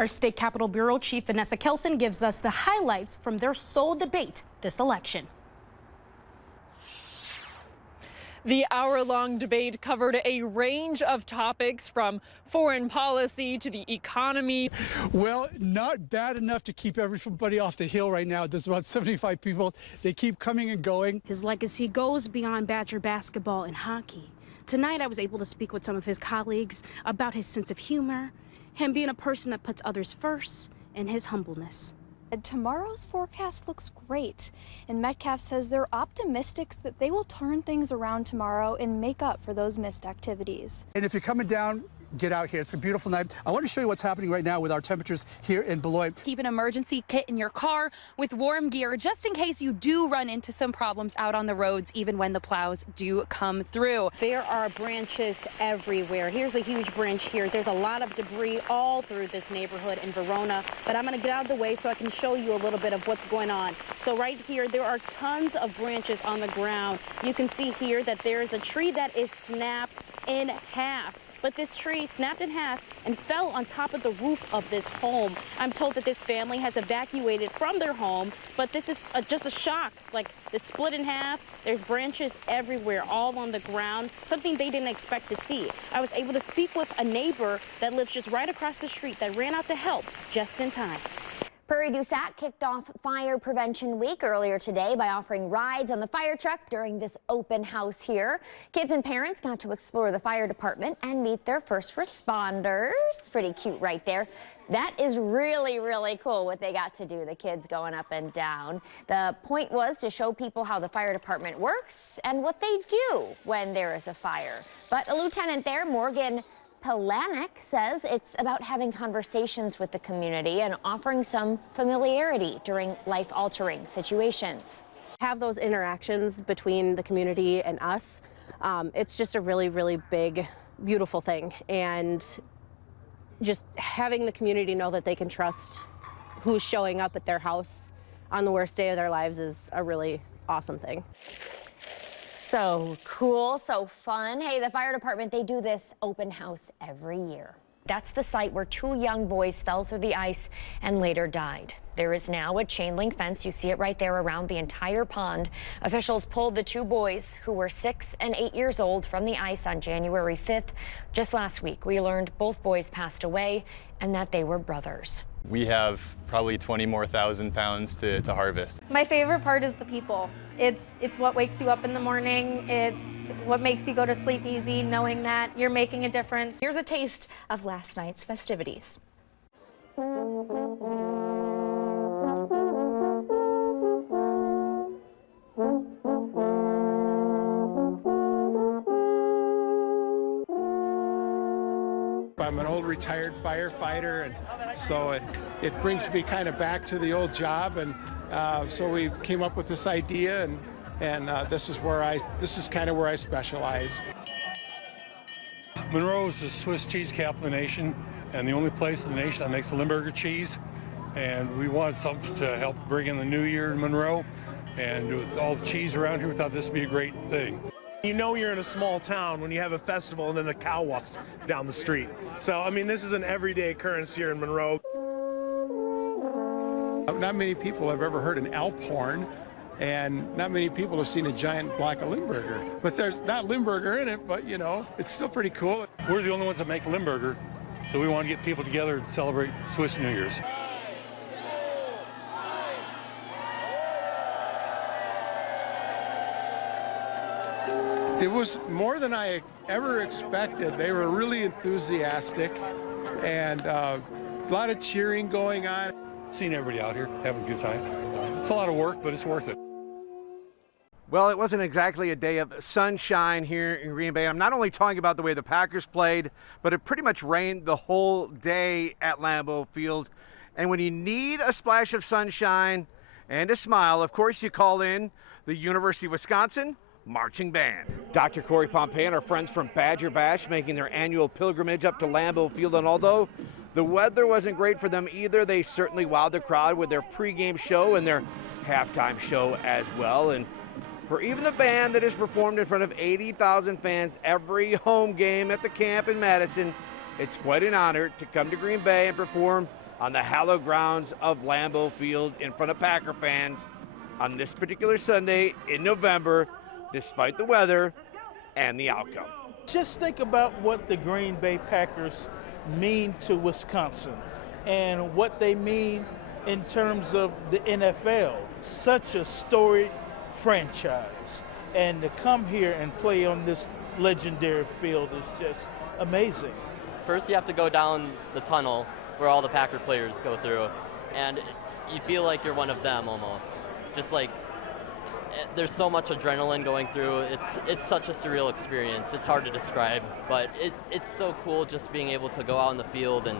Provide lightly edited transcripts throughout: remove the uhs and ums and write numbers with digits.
Our State Capitol Bureau Chief Vanessa Kelson gives us the highlights from their sole debate this election. The hour-long debate covered a range of topics from foreign policy to the economy. Well, not bad enough to keep everybody off the Hill right now. There's about 75 people. They keep coming and going. His legacy goes beyond Badger basketball and hockey. Tonight, I was able to speak with some of his colleagues about his sense of humor, him being a person that puts others first, and his humbleness. Tomorrow's forecast looks great, and Metcalf says they're optimistic that they will turn things around tomorrow and make up for those missed activities. And if you're coming down, get out here. It's a beautiful night. I want to show you what's happening right now with our temperatures here in Beloit. Keep an emergency kit in your car with warm gear just in case you do run into some problems out on the roads, even when the plows do come through. There are branches everywhere. Here's a huge branch here. There's a lot of debris all through this neighborhood in Verona, but I'm going to get out of the way so I can show you a little bit of what's going on. So right here, there are tons of branches on the ground. You can see here that there is a tree that is snapped in half. But this tree snapped in half and fell on top of the roof of this home. I'm told that this family has evacuated from their home, but this is just a shock. Like, it's split in half. There's branches everywhere, all on the ground, something they didn't expect to see. I was able to speak with a neighbor that lives just right across the street that ran out to help just in time. Prairie du Sac kicked off Fire Prevention Week earlier today by offering rides on the fire truck during this open house here. Kids and parents got to explore the fire department and meet their first responders. Pretty cute right there. That is really, really cool what they got to do, the kids going up and down. The point was to show people how the fire department works and what they do when there is a fire. But a lieutenant there, Morgan Pelanik, says it's about having conversations with the community and offering some familiarity during life-altering situations. Have those interactions between the community and us. It's just a really, really big, beautiful thing. And just having the community know that they can trust who's showing up at their house on the worst day of their lives is a really awesome thing. So cool, so fun. Hey, the fire department, they do this open house every year. That's the site where two young boys fell through the ice and later died. There is now a chain link fence. You see it right there around the entire pond. Officials pulled the two boys, who were 6 and 8 years old, from the ice on January 5th. Just last week, we learned both boys passed away and that they were brothers. We have probably 20 more thousand pounds to harvest. My favorite part is the people. It's what wakes you up in the morning. It's what makes you go to sleep easy, knowing that you're making a difference. Here's a taste of last night's festivities. I'm an old retired firefighter, and so it brings me kind of back to the old job, and so we came up with this idea, and this is kind of where I specialize. Monroe is the Swiss cheese capital of the nation, and the only place in the nation that makes the Limburger cheese. And we wanted something to help bring in the new year in Monroe, and with all the cheese around here, we thought this would be a great thing. You know you're in a small town when you have a festival and then the cow walks down the street. So, I mean, this is an everyday occurrence here in Monroe. Not many people have ever heard an Alp horn, and not many people have seen a giant block of Limburger. But there's not Limburger in it, but, you know, it's still pretty cool. We're the only ones that make Limburger, so we want to get people together and celebrate Swiss New Year's. It was more than I ever expected. They were really enthusiastic, and a lot of cheering going on. Seeing everybody out here having a good time. It's a lot of work, but it's worth it. Well, it wasn't exactly a day of sunshine here in Green Bay. I'm not only talking about the way the Packers played, but it pretty much rained the whole day at Lambeau Field. And when you need a splash of sunshine and a smile, of course you call in the University of Wisconsin Marching Band. Dr. Corey Pompey and our friends from Badger Bash making their annual pilgrimage up to Lambeau Field, and although the weather wasn't great for them either, they certainly wowed the crowd with their pregame show and their halftime show as well. And for even the band that has performed in front of 80,000 fans every home game at the camp in Madison, it's quite an honor to come to Green Bay and perform on the hallowed grounds of Lambeau Field in front of Packer fans on this particular Sunday in November, despite the weather and the outcome. Just think about what the Green Bay Packers mean to Wisconsin and what they mean in terms of the NFL. Such a storied franchise. And to come here and play on this legendary field is just amazing. First you have to go down the tunnel where all the Packer players go through, and you feel like you're one of them almost. Just like, there's so much adrenaline going through. It's such a surreal experience. It's hard to describe, but it's so cool just being able to go out in the field and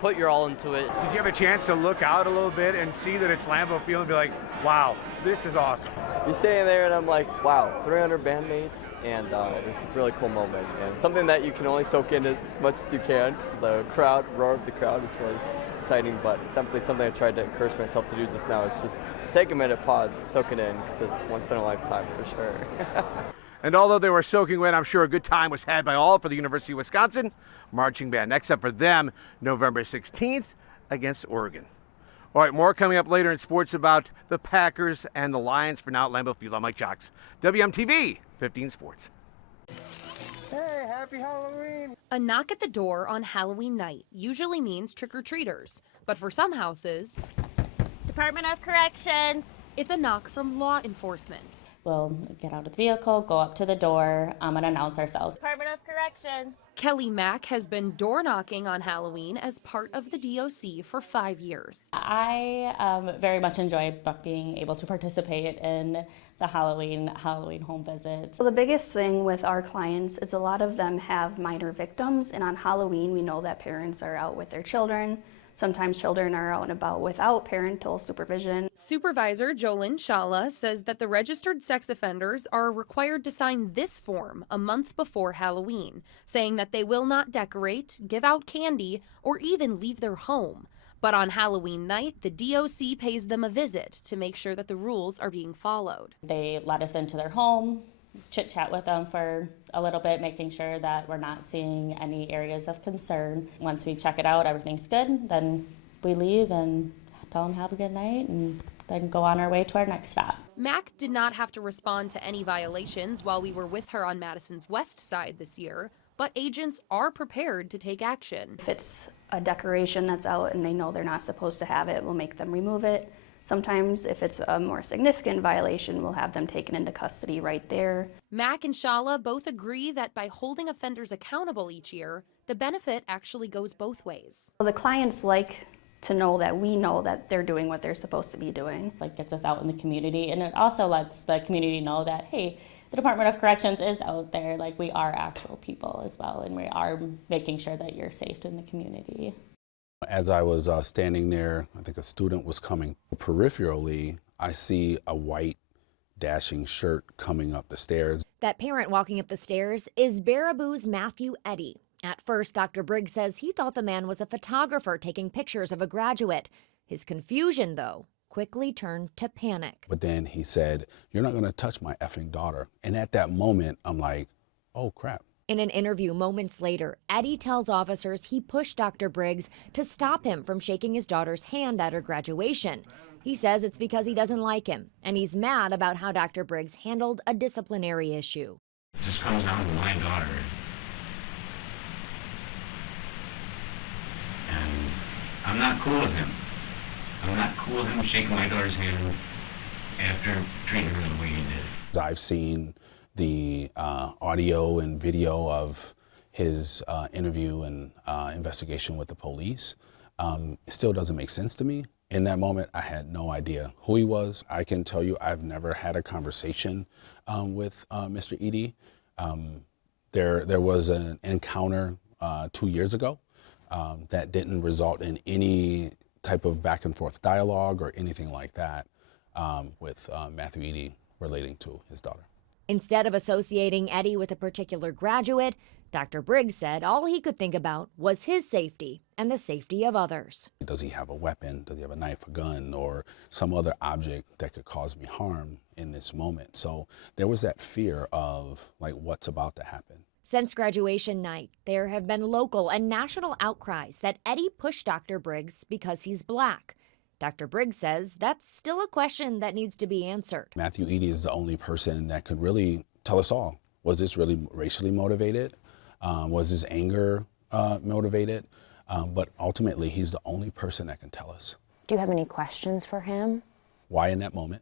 put your all into it. Did you have a chance to look out a little bit and see that it's Lambeau Field and be like, wow, this is awesome? You're standing there and I'm like, wow, 300 bandmates, and it's a really cool moment and something that you can only soak in as much as you can. The crowd, roar of the crowd is really exciting, but simply something I tried to encourage myself to do just now is just take a minute, pause, soak it in, because it's once in a lifetime for sure. And although they were soaking wet, I'm sure a good time was had by all for the University of Wisconsin marching band. Next up for them, November 16th against Oregon. All right, more coming up later in sports about the Packers and the Lions. For now at Lambeau Field, I'm Mike Jocks, WMTV 15 Sports. Hey, happy Halloween! A knock at the door on Halloween night usually means trick-or-treaters, but for some houses, Department of Corrections, it's a knock from law enforcement. We'll get out of the vehicle, go up to the door, and announce ourselves. Department of Corrections. Kelly Mack has been door knocking on Halloween as part of the DOC for 5 years. I very much enjoy being able to participate in the Halloween home visits. So the biggest thing with our clients is a lot of them have minor victims, and on Halloween we know that parents are out with their children. Sometimes children are out and about without parental supervision. Supervisor Jolyn Shala says that the registered sex offenders are required to sign this form a month before Halloween, saying that they will not decorate, give out candy, or even leave their home. But on Halloween night, the DOC pays them a visit to make sure that the rules are being followed. They let us into their home, chit-chat with them for a little bit, making sure that we're not seeing any areas of concern. Once we check it out, everything's good, then we leave and tell them have a good night and then go on our way to our next stop. Mac did not have to respond to any violations while we were with her on Madison's west side this year, but agents are prepared to take action. If it's a decoration that's out and they know they're not supposed to have it, we'll make them remove it. Sometimes, if it's a more significant violation, we'll have them taken into custody right there. Mac and Shala both agree that by holding offenders accountable each year, the benefit actually goes both ways. The clients like to know that we know that they're doing what they're supposed to be doing. Like, gets us out in the community, and it also lets the community know that, hey, the Department of Corrections is out there. Like, we are actual people as well, and we are making sure that you're safe in the community. As I was standing there, I think a student was coming. Peripherally, I see a white dashing shirt coming up the stairs. That parent walking up the stairs is Baraboo's Matthew Eddy. At first, Dr. Briggs says he thought the man was a photographer taking pictures of a graduate. His confusion, though, quickly turned to panic. But then he said, "You're not going to touch my effing daughter." And at that moment, I'm like, oh, crap. In an interview moments later, Eddy tells officers he pushed Dr. Briggs to stop him from shaking his daughter's hand at her graduation. He says it's because he doesn't like him, and he's mad about how Dr. Briggs handled a disciplinary issue. It just comes down to my daughter. And I'm not cool with him. I'm not cool with him shaking my daughter's hand after treating her the way he did. I've seen the audio and video of his interview and investigation with the police. It still doesn't make sense to me. In that moment, I had no idea who he was. I can tell you I've never had a conversation with Mr. Eddy. There was an encounter 2 years ago that didn't result in any type of back and forth dialogue or anything like that with Matthew Eddy relating to his daughter. Instead of associating Eddy with a particular graduate, Dr. Briggs said all he could think about was his safety and the safety of others. Does he have a weapon? Does he have a knife, a gun, or some other object that could cause me harm in this moment? So there was that fear of, like, what's about to happen. Since graduation night, there have been local and national outcries that Eddie pushed Dr. Briggs because he's black. Dr. Briggs says that's still a question that needs to be answered. Matthew Eady is the only person that could really tell us all. Was this really racially motivated? Was this anger motivated? But ultimately, he's the only person that can tell us. Do you have any questions for him? Why in that moment?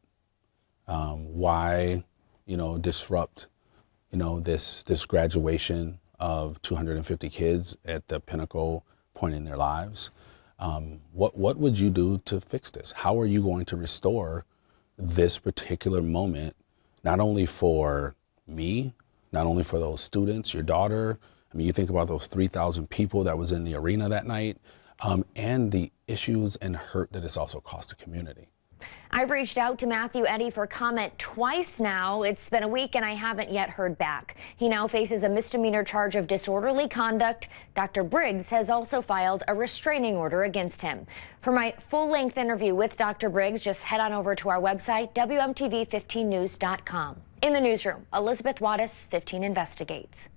Why, disrupt, this graduation of 250 kids at the pinnacle point in their lives? What would you do to fix this? How are you going to restore this particular moment, not only for me, not only for those students, your daughter? I mean, you think about those 3,000 people that was in the arena that night, and the issues and hurt that it's also cost the community. I've reached out to Matthew Eady for comment twice now. It's been a week and I haven't yet heard back. He now faces a misdemeanor charge of disorderly conduct. Dr. Briggs has also filed a restraining order against him. For my full-length interview with Dr. Briggs, just head on over to our website, WMTV15news.com. In the newsroom, Elizabeth Wattis, 15 Investigates.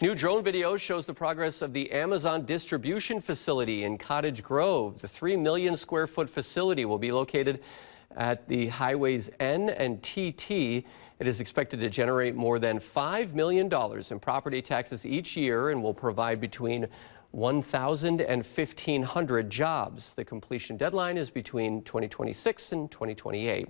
New drone video shows the progress of the Amazon distribution facility in Cottage Grove. The 3 million square foot facility will be located at the highways N and TT. It is expected to generate more than $5 million in property taxes each year and will provide between 1,000 and 1,500 jobs. The completion deadline is between 2026 and 2028.